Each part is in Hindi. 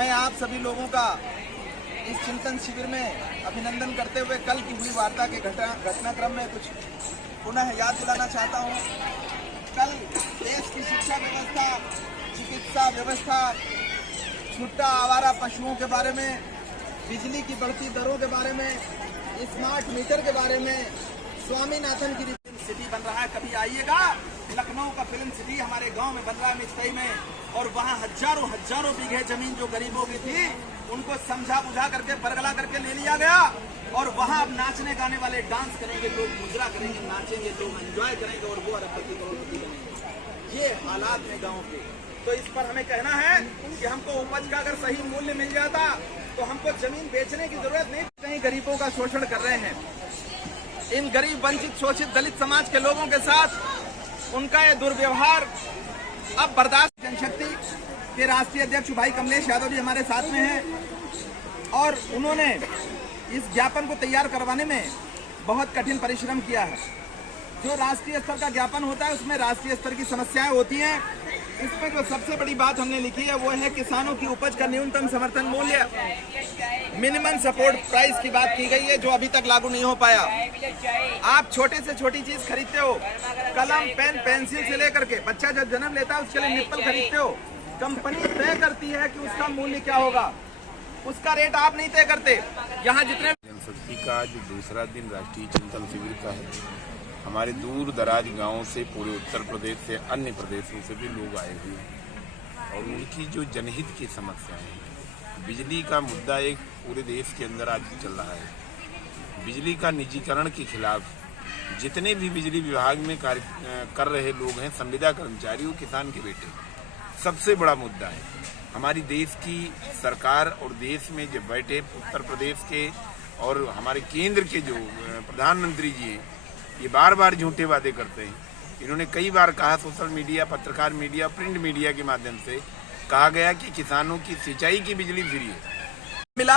मैं आप सभी लोगों का इस चिंतन शिविर में अभिनंदन करते हुए कल की हुई वार्ता के घटनाक्रम में कुछ पुनः याद दिलाना चाहता हूँ। कल देश की शिक्षा व्यवस्था, चिकित्सा व्यवस्था, छुट्टा आवारा पशुओं के बारे में, बिजली की बढ़ती दरों के बारे में, स्मार्ट मीटर के बारे में, स्वामीनाथन की फिल्म सिटी बन रहा है, कभी आइएगा। लखनऊ का फिल्म सिटी हमारे गांव में बन रहा है मिस्त्री में, और वहां हजारों बीघे जमीन जो गरीबों की थी उनको समझा बुझा करके बरगला करके ले लिया गया, और वहां अब नाचने गाने वाले डांस करेंगे लोग, मुजरा करेंगे, नाचेंगे लोग, एंजॉय करेंगे, और वो अरबपति करोड़पति बनेंगे। ये हालात में गाँव के। तो इस पर हमें कहना है कि हमको उपज का अगर सही मूल्य मिल जाता तो हमको जमीन बेचने की जरूरत नहीं। कहीं गरीबों का शोषण कर रहे हैं, इन गरीब वंचित शोषित दलित समाज के लोगों के साथ उनका ये दुर्व्यवहार अब बर्दाश्त। जनशक्ति के राष्ट्रीय अध्यक्ष भाई कमलेश यादव जी हमारे साथ में हैं, और उन्होंने इस ज्ञापन को तैयार करवाने में बहुत कठिन परिश्रम किया है। जो राष्ट्रीय स्तर का ज्ञापन होता है उसमें राष्ट्रीय स्तर की समस्याएं होती हैं। इसमें जो सबसे बड़ी बात हमने लिखी है वो है किसानों की उपज का न्यूनतम समर्थन मूल्य, मिनिमम सपोर्ट प्राइस की बात की गई है, जो अभी तक लागू नहीं हो पाया। आप छोटे से छोटी चीज खरीदते हो, कलम, पेन, पेंसिल से लेकर के बच्चा जब जन्म लेता है उसके लिए निप्पल खरीदते हो, कंपनी तय करती है कि उसका मूल्य क्या होगा, उसका रेट आप नहीं तय करते। यहाँ जितने जनशक्ति का जो दूसरा दिन राष्ट्रीय चिंतन शिविर का है, हमारे दूर दराज गांवों से, पूरे उत्तर प्रदेश से, अन्य प्रदेशों से भी लोग आए हुए हैं, और उनकी जो जनहित की समस्याएं हैं, बिजली का मुद्दा एक पूरे देश के अंदर आज चल रहा है। बिजली का निजीकरण के खिलाफ जितने भी बिजली विभाग में कार्य कर रहे लोग हैं, संविदा कर्मचारी हो, किसान के बेटे, सबसे बड़ा मुद्दा है। हमारी देश की सरकार और देश में जब बैठे उत्तर प्रदेश के और हमारे केंद्र के जो प्रधानमंत्री जी हैं, ये बार बार झूठे वादे करते हैं। इन्होंने कई बार कहा, सोशल मीडिया, पत्रकार मीडिया, प्रिंट मीडिया के माध्यम से कहा गया कि किसानों की सिंचाई की बिजली फ्री है। मिला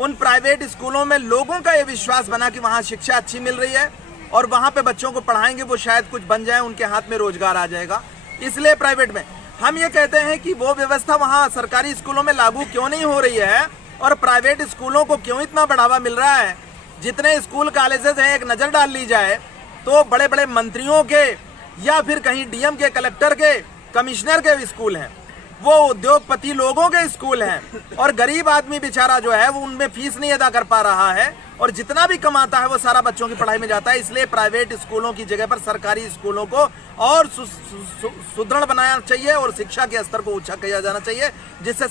उन प्राइवेट स्कूलों में लोगों का ये विश्वास बना कि वहाँ शिक्षा अच्छी मिल रही है और वहाँ पे बच्चों को पढ़ाएंगे, वो शायद कुछ बन जाए, उनके हाथ में रोजगार आ जाएगा, इसलिए प्राइवेट में। हम ये कहते हैं कि वो व्यवस्था वहाँ सरकारी स्कूलों में लागू क्यों नहीं हो रही है, और प्राइवेट स्कूलों को क्यों इतना बढ़ावा मिल रहा है। जितने स्कूल कॉलेजेस हैं, एक नजर डाल ली जाए तो बड़े बड़े मंत्रियों के या फिर कहीं डीएम के, कलेक्टर के, कमिश्नर के स्कूल हैं, वो उद्योगपति लोगों के स्कूल हैं, और गरीब आदमी बेचारा जो है वो उनमें फीस नहीं अदा कर पा रहा है, और जितना भी कमाता है वो सारा बच्चों की पढ़ाई में जाता है। इसलिए प्राइवेट स्कूलों की जगह पर सरकारी स्कूलों को और सुदृढ़ बनाना चाहिए और शिक्षा के स्तर को ऊंचा किया जाना चाहिए, जिससे